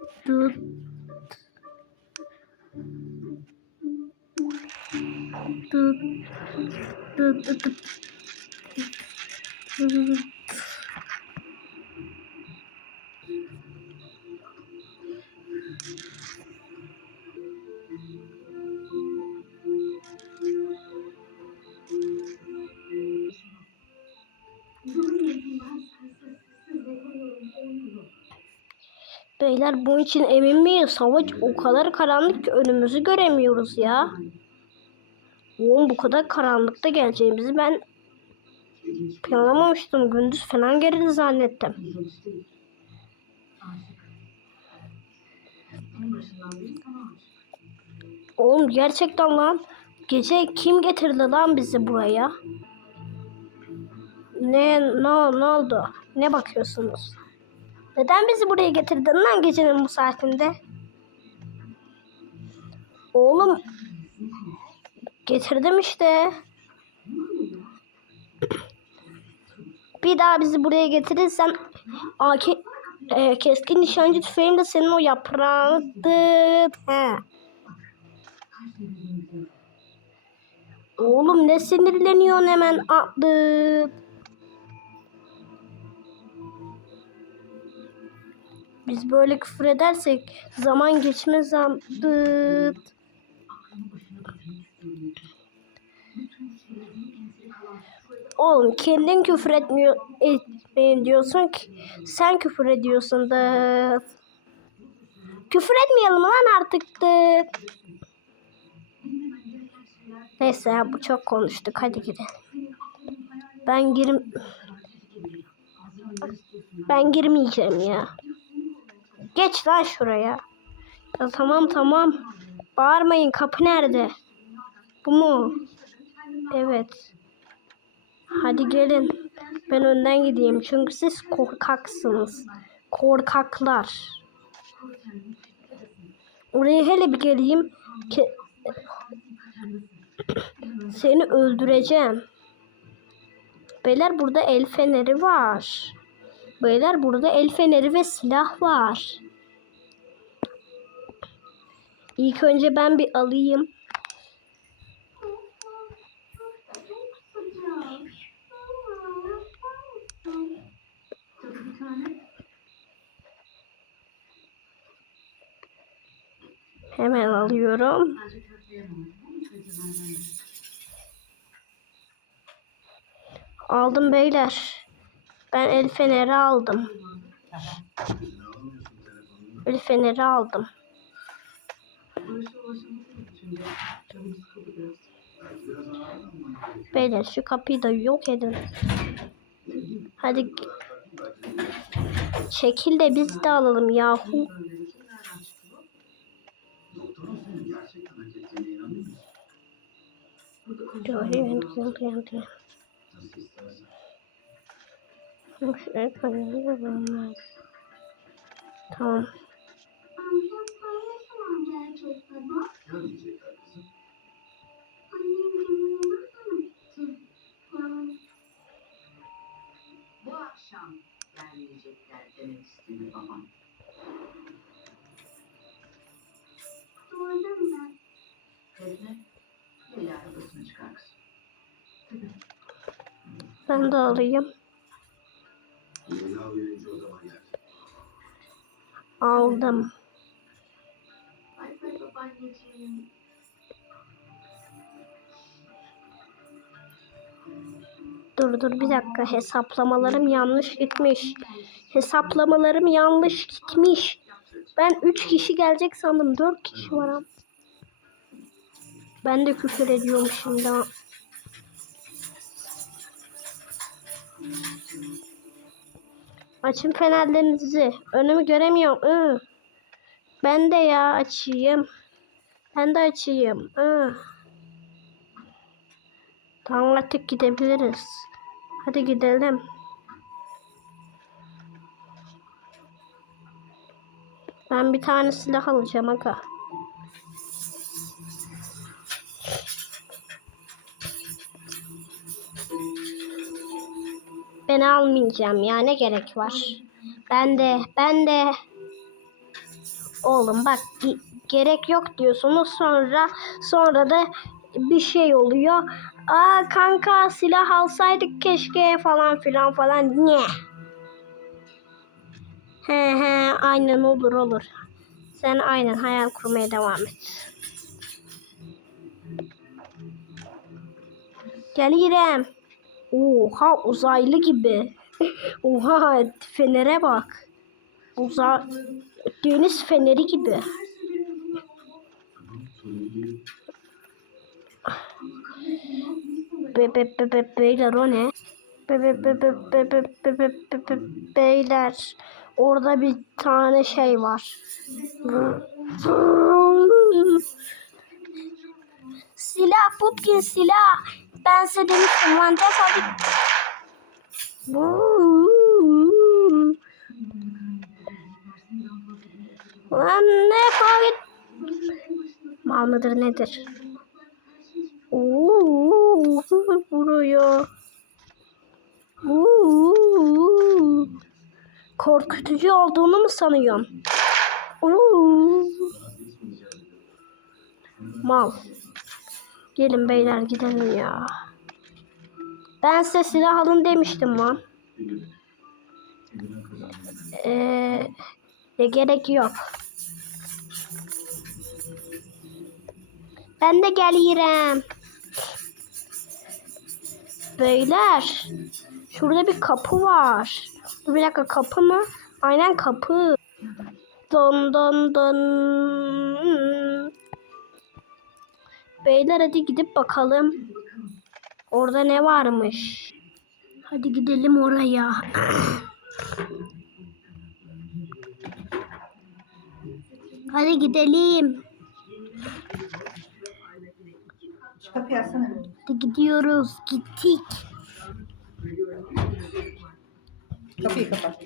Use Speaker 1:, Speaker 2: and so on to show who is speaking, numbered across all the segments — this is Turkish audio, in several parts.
Speaker 1: Tut. Tut. Tut. Tut. Tut. Beyler bu için emin miyiz? Hava o kadar karanlık ki önümüzü göremiyoruz ya. Oğlum bu kadar karanlıkta geleceğimizi ben planlamamıştım. Gündüz falan geliriz zannettim. Oğlum gerçekten lan. Gece kim getirdi lan bizi buraya? Ne ne ne oldu? Ne bakıyorsunuz? Neden bizi buraya getirdin lan gecenin bu saatinde? Oğlum getirdim işte. Bir daha bizi buraya getirirsen AK, e, keskin nişancı tüfeğimle senin o yaprağını dıt. He. Oğlum ne sinirleniyorsun hemen atlıt. Biz böyle küfür edersek zaman geçmez zamdıt. Oğlum kendin küfür etmiyor etmeyin diyorsun ki sen küfür ediyorsun da. Küfür etmeyelim lan artık da. Neyse ya bu çok konuştuk hadi gidelim. Ben girim ben girmeyeceğim ya. Geç lan şuraya. Ya tamam tamam. Bağırmayın kapı nerede? Bu mu? Evet. Hadi gelin. Ben önden gideyim. Çünkü siz korkaksınız. Korkaklar. Oraya hele bir geleyim. Ki... Seni öldüreceğim. Beyler burada el feneri var. Beyler burada el feneri ve silah var. İlk önce ben bir alayım. Hemen alıyorum. Aldım beyler. Ben el feneri aldım. El feneri aldım. Beyler şu kapıyı da yok edin. Hadi çekil de biz de alalım yahu. Tamam.
Speaker 2: Bu akşam gelmeyecekler demek istedi babam. Tezme.
Speaker 1: Ben de alayım. Aldım. Dur dur bir dakika hesaplamalarım yanlış gitmiş. Hesaplamalarım yanlış gitmiş. Ben 3 kişi gelecek sandım. 4 kişi var. Ben de küfür ediyorum şimdi. Açın fenerlerinizi. Önümü göremiyorum. Iı. Ben de ya açayım. Ben de açayım. Iı. Tamam artık gidebiliriz. Hadi gidelim. Ben bir tane silah alacağım aga. Ben almayacağım ya ne gerek var? Ben de ben de Oğlum bak ge- gerek yok diyorsunuz sonra sonra da bir şey oluyor. Aa kanka silah alsaydık keşke falan filan falan. Ne? He he aynen olur olur. Sen aynen hayal kurmaya devam et. Gel İrem. Oha uzaylı gibi. Oha fenere bak. Uza deniz feneri gibi. Bebe bebe beyler o ne? Bebe bebe bebe bebe bebe beyler orada bir tane şey var. silah Pupkin silah. Ben size demiştim lan defol git. Lan ne git. Mal mıdır nedir? Oo, vuruyor. Oo, korkutucu olduğunu mu sanıyorsun? Oo. Mal. Gelin beyler gidelim ya. Ben size silah alın demiştim lan. Ee, de gerek yok. Ben de gelirim. Beyler. Şurada bir kapı var. Bir dakika kapı mı? Aynen kapı. Don don don. Beyler hadi gidip bakalım. Orada ne varmış? Hadi gidelim oraya. Hadi gidelim.
Speaker 3: Kapıyı açsana.
Speaker 1: Hadi gidiyoruz. Gittik.
Speaker 3: Kapıyı kapat.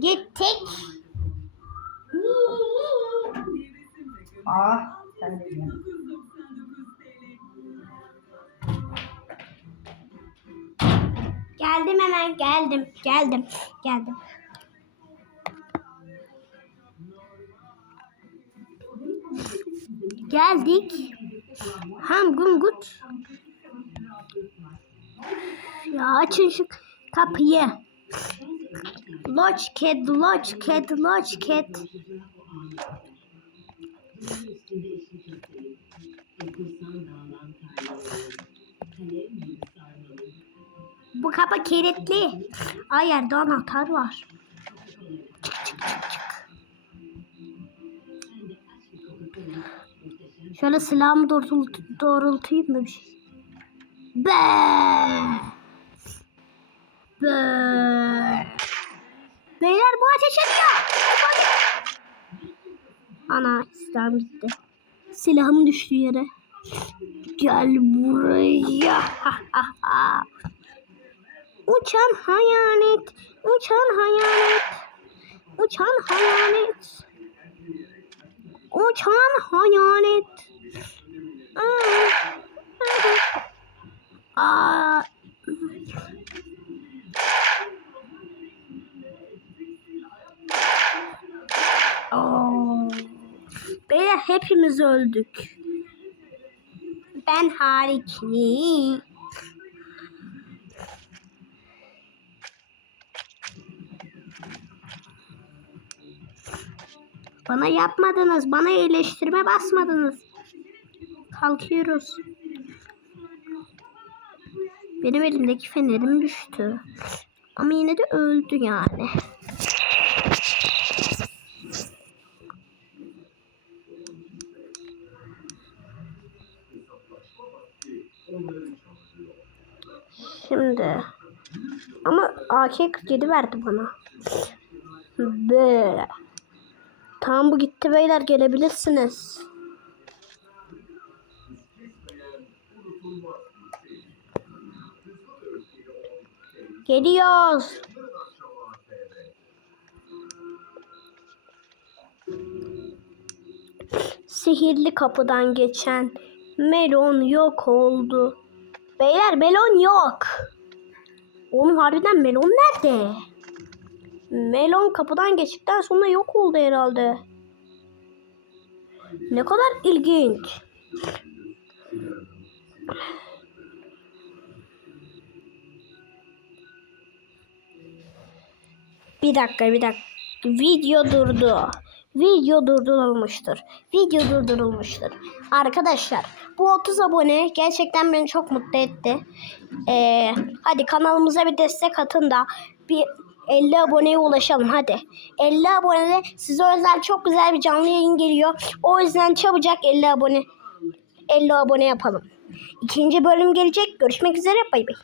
Speaker 1: Gittik.
Speaker 3: Aa, sen de
Speaker 1: Geldim hemen geldim. Geldim. Geldim. Geldik. Ham gum gut. Ya açın şu kapıyı. Lodge cat, lodge cat, lodge cat. Bu kapı kilitli. Ay yerde anahtar var. Çık çık çık çık. Şöyle silahımı doğrult doğrultayım da bir şey. Be. Be. Beyler bu ateş ediyor. Ana silahım gitti. Silahım düştü yere. Gel buraya. Uçan hayalet, uçan hayalet, uçan hayalet, uçan hayalet. Aa, aa. Oo. Beyler hepimiz öldük. Ben hariç. Bana yapmadınız. Bana iyileştirme basmadınız. Kalkıyoruz. Benim elimdeki fenerim düştü. Ama yine de öldü yani. Şimdi ama AK-47 verdi bana. Be. Tamam bu gitti beyler gelebilirsiniz. Geliyoruz. Sihirli kapıdan geçen melon yok oldu. Beyler melon yok. Oğlum harbiden melon nerede? Melon kapıdan geçtikten sonra yok oldu herhalde. Ne kadar ilginç. Bir dakika bir dakika. Video durdu. Video durdurulmuştur. Video durdurulmuştur. Arkadaşlar bu 30 abone gerçekten beni çok mutlu etti. Ee, hadi kanalımıza bir destek atın da bir 50 aboneye ulaşalım hadi. 50 abonede size özel çok güzel bir canlı yayın geliyor. O yüzden çabucak 50 abone 50 abone yapalım. İkinci bölüm gelecek. Görüşmek üzere. Bay bay.